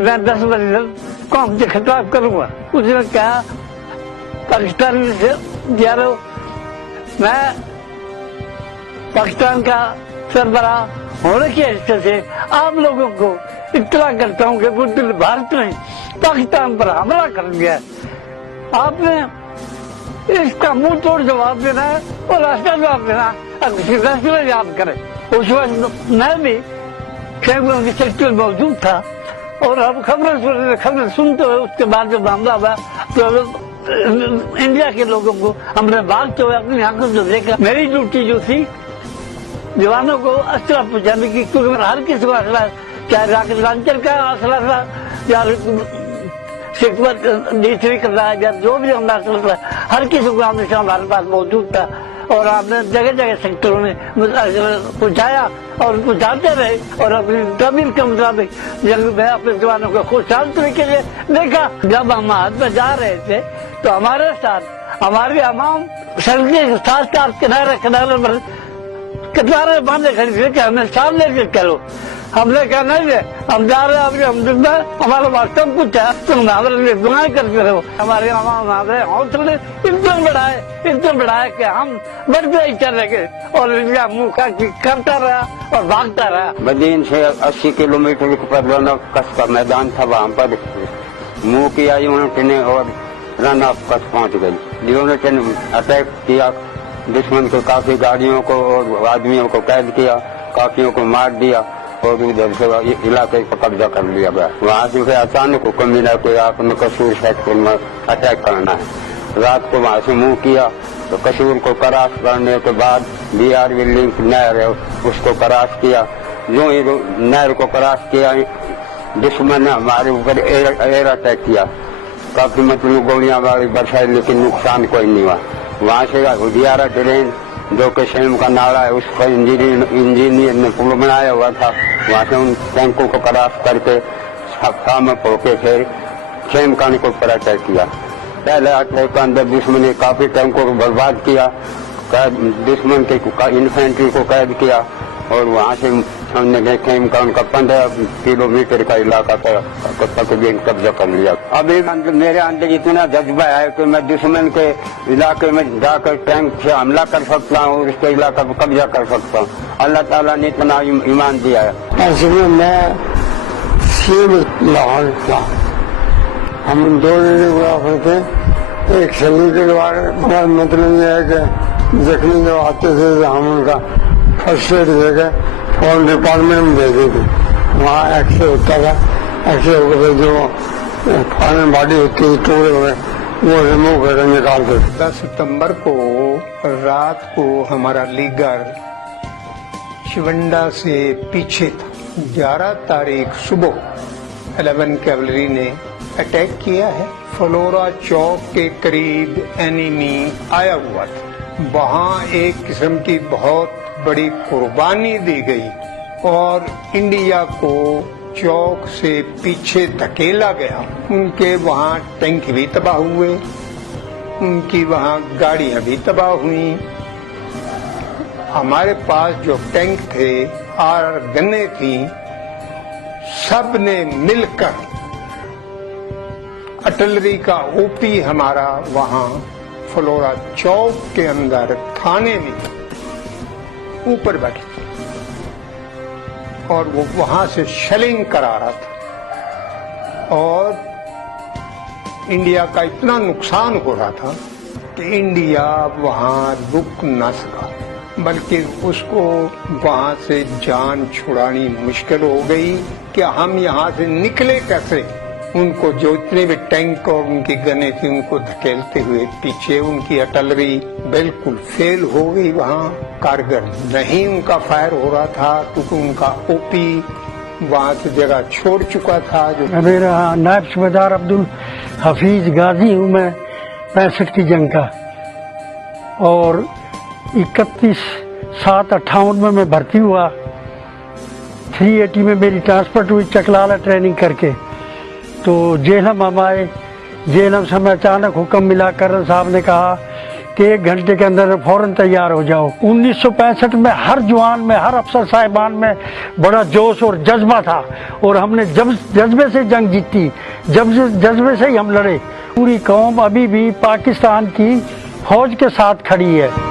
मैं 10 बजे कौन से खिताब करूंगा। उसने कहा पाकिस्तान से यारो मैं पाकिस्तान का सरबरा होने की हैसियत से आप लोगों को इत्तला करता हूँ कि बुद्धिल भारत ने पाकिस्तान पर हमला कर दिया है। आपने इसका मुंह तोड़ जवाब देना है और रास्ता जवाब देना है, याद करें। उस वक्त मैं भी शेखपुरा के सेक्टर में मौजूद था और अब खबरें सुनते हुए उसके बाद जब मामला हुआ तो इंडिया के लोगों को हमने भागते हुए अपनी आंखों से देखा। मेरी ड्यूटी जो थी जवानों को असला पहुंचाने की, क्योंकि हर किसी को असला, चाहे राकेश लांचर का असला था या शेखपुर D3 कर रहा है या जो भी हमारा असला था, हर किसी को हमेशा हमारे पास मौजूद था और आपने जगह जगह सेक्टरों में पहुंचाया और पहुंचाते रहे और अपनी तमीर के मुताबिक जंग में अपने जवानों को खुशहाल तरीके से देखा। जब हम हाथ में जा रहे थे तो हमारे साथ हमारी अमाम सड़क के साथ साथ किनारे किनारे पर कतारें बांधे खड़ी थी कि हमें सामने से करो। हमने कहा नहीं है, हम जा रहे हैं, अभी हम जिंदा, हमारे पास सब कुछ है, तुम हमारे लिए दुआएं करते रहो। हमारे हमारे हौसले इतने बढ़ाए कि हम बढ़ते ही चले गए और इंडिया मुंह करता रहा और भागता रहा। बदीन से 80 किलोमीटर पर रनअप का मैदान था, वहाँ पर मुंह किया यूनिट और रनअप कस पहुँच गई। यूनिट ने अटैक किया, दुश्मन को काफी गाड़ियों को और आदमियों को कैद किया, काफियों को मार दिया और उधर से इलाके पर कब्जा कर लिया गया। वहाँ से अचानक हुक्म मिला कि आपने कसूर सेक्टर में अटैक करना है। रात को वहाँ से मूव किया तो कसूर को क्रॉस करने के बाद BRB लिंक नहर है उसको क्रॉस किया। जो ही नहर को क्रॉस किया दुश्मन ने हमारे ऊपर एयर अटैक किया, काफी मतलब गोलियां वाली बरसाई, लेकिन नुकसान कोई नहीं हुआ। वहाँ से उदियारा ट्रेन जो कि सेम का नाला है उसका इंजीनियर ने पुल बनाया हुआ था, वहाँ से उन टैंकों को क्रॉस करके शाम होके फिर सेम कान को ऊपर अटैक किया। पहले अटैक के अंदर दुश्मन ने काफी टैंकों को बर्बाद किया, दुश्मन के इन्फेंट्री को कैद किया और वहाँ से हमने देखे का उनका 15 किलोमीटर का इलाका तक कब्जा कर लिया। अभी मेरे अंदर इतना जज्बा है कि मैं दुश्मन के इलाके में जाकर टैंक से हमला कर सकता हूँ और उसके इलाका पर कब्जा कर सकता हूँ। अल्लाह ताला ने इतना ईमान दिया है। ऐसे में मैं लाहौर था, हम 2 रेडियोग्राफर थे। एक सलीम के द्वारा मतलब ये है कि जख्मी जो आते थे हम उनका फर्स्ट एड देकर फॉरेन डिपार्टमेंट में भेजे थे। वहाँ एक्सरे होता था, एक्सरे होकर जो फॉरेन बॉडी होती है टुकड़े हुए वो रिमूव करके निकालते थे। 10 सितंबर को रात को हमारा लीगर शिवंडा से पीछे था। 11 तारीख सुबह 11 कैवलरी ने अटैक किया है। फ्लोरा चौक के करीब एनिमी आया हुआ था, वहाँ एक किस्म की बहुत बड़ी कुर्बानी दी गई और इंडिया को चौक से पीछे धकेला गया। उनके वहाँ टैंक भी तबाह हुए, उनकी वहाँ गाड़ियां भी तबाह हुई। हमारे पास जो टैंक थे और गन्ने थी, सब ने मिलकर अटलरी का ओपी हमारा वहाँ फ्लोरा चौक के अंदर थाने में ऊपर बैठा था और वो वहां से शेलिंग करा रहा था और इंडिया का इतना नुकसान हो रहा था कि इंडिया वहां रुक न सका, बल्कि उसको वहां से जान छुड़ानी मुश्किल हो गई कि हम यहाँ से निकले कैसे। उनको जो इतने भी टैंक और उनकी गने थी उनको धकेलते हुए पीछे उनकी अटलरी बिल्कुल फेल हो गई, वहाँ कारगर नहीं उनका फायर हो रहा था क्योंकि उनका ओपी वहाँ से जगह छोड़ चुका था। जो मेरा नायब सूबेदार अब्दुल हफीज गाजी हूँ मैं 65 की जंग का और 31/7/58 में मैं भर्ती हुआ। 380 में मेरी ट्रांसफर हुई चकलाला ट्रेनिंग करके। तो जेलम हम आए, जेलम से हमें अचानक हुक्म मिला, कर्नल साहब ने कहा कि 1 घंटे के अंदर फौरन तैयार हो जाओ। 1965 में हर जवान में, हर अफसर साहिबान में बड़ा जोश और जज्बा था और हमने जज्बे से जंग जीती, जज्बे से ही हम लड़े। पूरी कौम अभी भी पाकिस्तान की फौज के साथ खड़ी है।